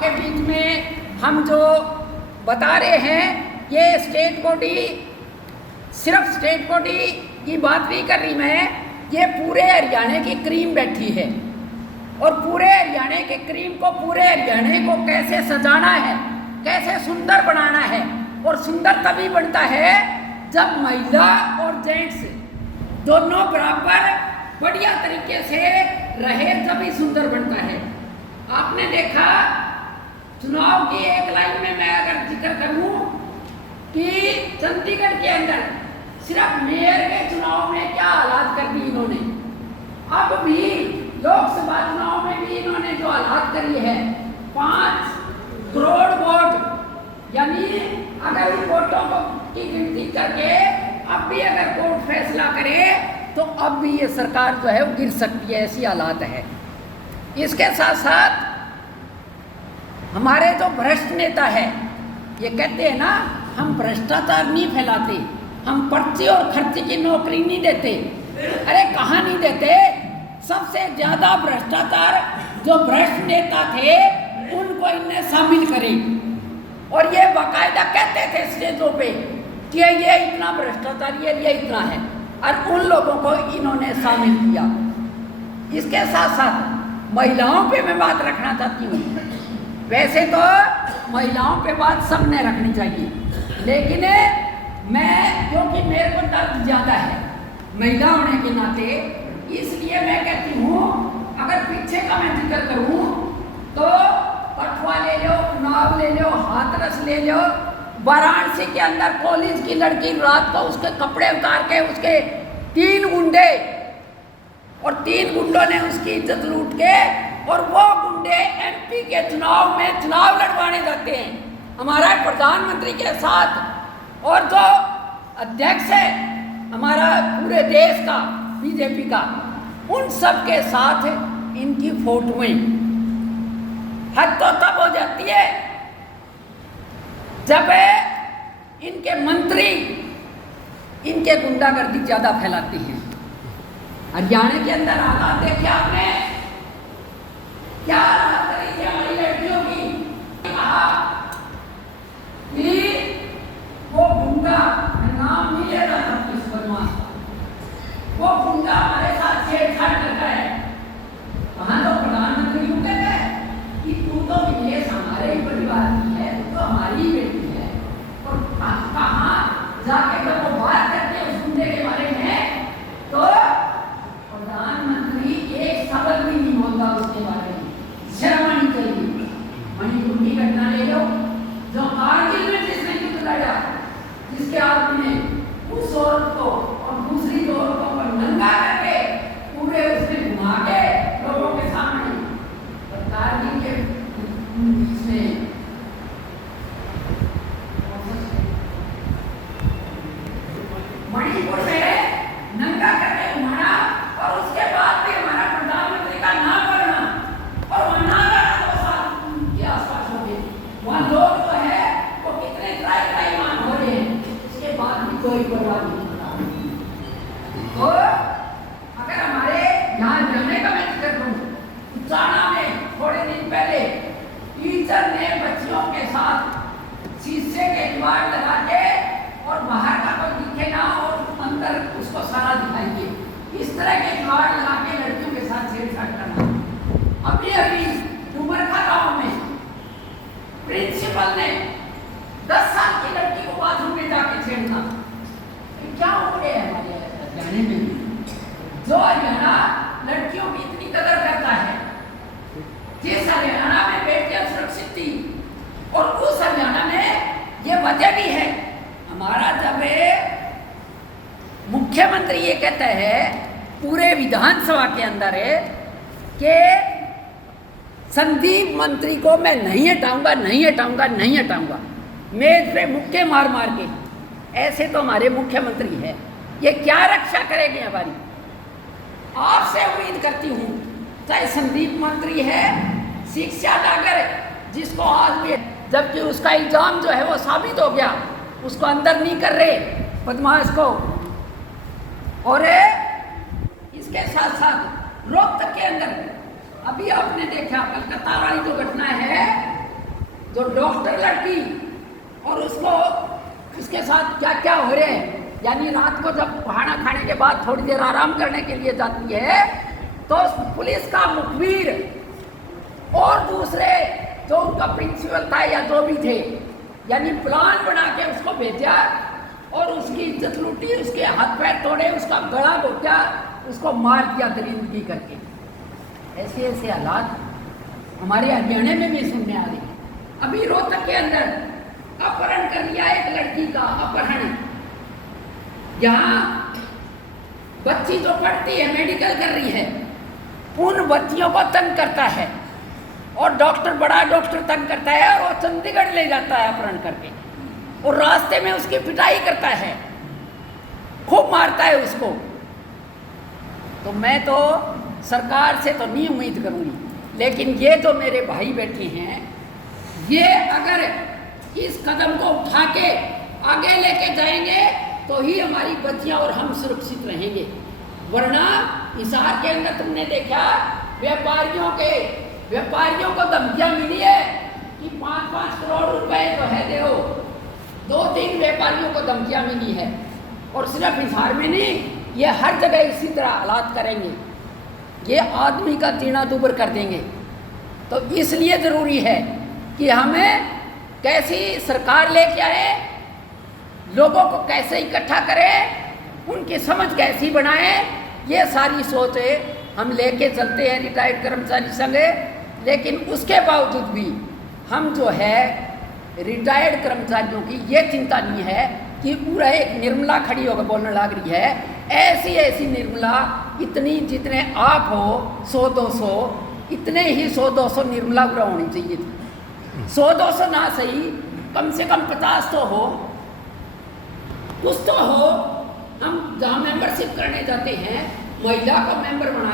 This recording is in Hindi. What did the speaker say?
के बीच में हम जो बता रहे हैं, ये स्टेट बॉडी, सिर्फ स्टेट बॉडी की बात नहीं कर रही मैं, ये पूरे हरियाणा की क्रीम बैठी है और पूरे हरियाणा के क्रीम को, पूरे हरियाणा को कैसे सजाना है, कैसे सुंदर बनाना है। और सुंदर तभी बनता है जब महिला और जेंट्स दोनों बराबर बढ़िया तरीके से रहे, तभी सुंदर बनता है। आपने देखा चुनाव की एक लाइन में मैं अगर जिक्र करूं कि चंडीगढ़ के अंदर सिर्फ मेयर के चुनाव में क्या हालात कर दी इन्होंने, अब भी लोकसभा चुनाव में भी इन्होंने जो हालात करी है, 5 करोड़ वोट, यानी अगर उन वोटों को की गिनती करके अब भी अगर कोर्ट फैसला करे तो अब भी ये सरकार जो है वो गिर सकती है, ऐसी हालात है। इसके साथ साथ हमारे जो भ्रष्ट नेता है, ये कहते हैं ना, हम भ्रष्टाचार नहीं फैलाते, हम पर्ची और खर्ची की नौकरी नहीं देते। अरे कहाँ नहीं देते? सबसे ज्यादा भ्रष्टाचार जो भ्रष्ट नेता थे उनको इनने शामिल करे और ये बाकायदा कहते थे स्टेजों पे कि ये इतना भ्रष्टाचार, ये इतना है, और उन लोगों को इन्होंने शामिल किया। इसके साथ साथ महिलाओं पे मैं बात रखना चाहती हूँ। वैसे तो महिलाओं पे बात सबने रखनी चाहिए, लेकिन मैं, क्योंकि मेरे को दर्द ज़्यादा है महिला होने के नाते, इसलिए मैं कहती हूँ अगर पीछे का मैं जिक्र करूँ तो कठुआ ले लो, उन्नाव ले लो, हाथरस ले लो। वाराणसी के अंदर कॉलेज की लड़की रात को उसके कपड़े उतार के उसके 3 गुंडे, और 3 गुंडों ने उसकी इज्जत लूट के, और वो गुंडे एमपी के चुनाव में चुनाव लड़वाने जाते हैं हमारा प्रधानमंत्री के साथ, और जो अध्यक्ष है हमारा पूरे देश का बीजेपी का, उन सब के साथ इनकी फोटोएं। हद तो तब हो जाती है जब इनके मंत्री इनके गुंडागर्दी ज्यादा फैलाते हैं। हरियाणा के अंदर हालात देखे आपने, क्या हालत करी थी हमारी लड़कियों की। कहा कि वो गुंडा, नाम नहीं ले रहा था इस बदमाश, वो गुंडा हमारे साथ छेड़छाड़ करता है। वहां तो प्रधानमंत्री क्यों कहते हैं कि तू तो विदेश हमारे ही परिवार की है, तू तो हमारी ही बेटी है, और कहाँ जाके जब वो बात करते हैं उस गुंडे के बारे में, तो प्रधानमंत्री एक शब्द भी नहीं बोलता उसके बारे में। शर्म आनी चाहिए। मणिपुर की घटना ले लो, जो कारगिल में जिसने युद्ध लड़ा, जिसके आदमी ने उस औरत को और दूसरी औरतों को नंगा करके पूरे उसने घुमा के लोगों के सामने, और कारगिल के बीच में मणिपुर में नंगा करके घुमाना, और उसके बाद भी हमारा प्रधानमंत्री का नाम करना, और वहां ना करना तो साथ के आसपास हो गए। वहां लोग जो है वो कितने ट्राई मान हो रहे हैं, इसके बाद भी कोई परवाह नहीं करता। तो अगर हमारे यहाँ जाने का मैं जिक्र करूँ, चाणा में थोड़े दिन पहले टीचर ने बच्चियों के साथ शीशे के दीवार लगा के, और बाहर का कोई दिखे ना और अंदर उसको सारा दिखाइए, इस तरह के दीवार लगा के लड़कियों के साथ छेड़छाड़ करना। अभी डुमरखा गांव में प्रिंसिपल ने 10 साल की लड़की को बाथरूम में जाके छेड़ना। क्या हो गया है हमारे हरियाणा में, जो हरियाणा लड़कियों की इतनी कदर करता है, जिस हरियाणा में बेटियां सुरक्षित थी, और उस हरियाणा में ये वजह भी है हमारा, जब मुख्यमंत्री ये कहता है पूरे विधानसभा के अंदर है कि संदीप मंत्री को मैं नहीं हटाऊंगा, नहीं हटाऊंगा, नहीं हटाऊंगा, मेज पे मुक्के मार मार के। ऐसे तो हमारे मुख्यमंत्री है, ये क्या रक्षा करेंगे हमारी? आपसे उम्मीद करती हूँ, चाहे संदीप मंत्री है, शिक्षा डागर जिसको आज भी, जबकि उसका इल्जाम जो है वो साबित हो गया, उसको अंदर नहीं कर रहे बदमाश को। और इसके साथ साथ रोहतक के अंदर अभी आपने देखा कलकत्ता वाली जो घटना है, जो डॉक्टर लड़की और उसको उसके साथ क्या क्या हो रहे हैं, यानी रात को जब खाना खाने के बाद थोड़ी देर आराम करने के लिए जाती है तो पुलिस का मुखबिर और दूसरे जो उनका प्रिंसिपल था या जो भी थे, यानी प्लान बना के उसको भेजा और उसकी इज्जत लूटी, उसके हाथ पैर तोड़े, उसका गला घोटा, उसको मार दिया दरिंदगी करके। ऐसे ऐसे हालात हमारे हरियाणा में भी सुनने आ रहे हैं। अभी रोहतक के अंदर अपहरण कर लिया एक लड़की का, अपहरण। यहाँ बच्ची जो पढ़ती है, मेडिकल कर रही है, उन बच्चियों को तंग करता है और डॉक्टर, बड़ा डॉक्टर तंग करता है और वो चंडीगढ़ ले जाता है अपहरण करके और रास्ते में उसकी पिटाई करता है, खूब मारता है उसको। तो मैं तो सरकार से तो नहीं उम्मीद करूंगी, लेकिन ये जो मेरे भाई बैठे हैं, ये अगर इस कदम को उठा के आगे लेके जाएंगे तो ही हमारी बच्चियां और हम सुरक्षित रहेंगे। वरना हिसार के अंदर तुमने देखा व्यापारियों को धमकियां मिली है कि 5-5 करोड़ रुपए जो है दो। 2-3 व्यापारियों को धमकियां मिली है और सिर्फ हिसार में नहीं, ये हर जगह इसी तरह हालात करेंगे, ये आदमी का जीना दूभर कर देंगे। तो इसलिए ज़रूरी है कि हमें कैसी सरकार लेके आए, लोगों को कैसे इकट्ठा करें, उनकी समझ कैसी बनाए, ये सारी सोच हम लेके चलते हैं रिटायर्ड कर्मचारी संघ। लेकिन उसके बावजूद भी हम जो है रिटायर्ड कर्मचारियों की ये चिंता नहीं है कि पूरा एक निर्मला खड़ी होकर बोलने लग रही है, ऐसी निर्मला इतनी जितने आप हो 100-200, इतने ही 100-200 निर्मला पूरा होनी चाहिए थी। 100-200 ना सही, कम से कम 50 तो हो, कुछ तो हो। हम जहाँ मेंबरशिप करने जाते हैं, महिला को मेंबर बनाए।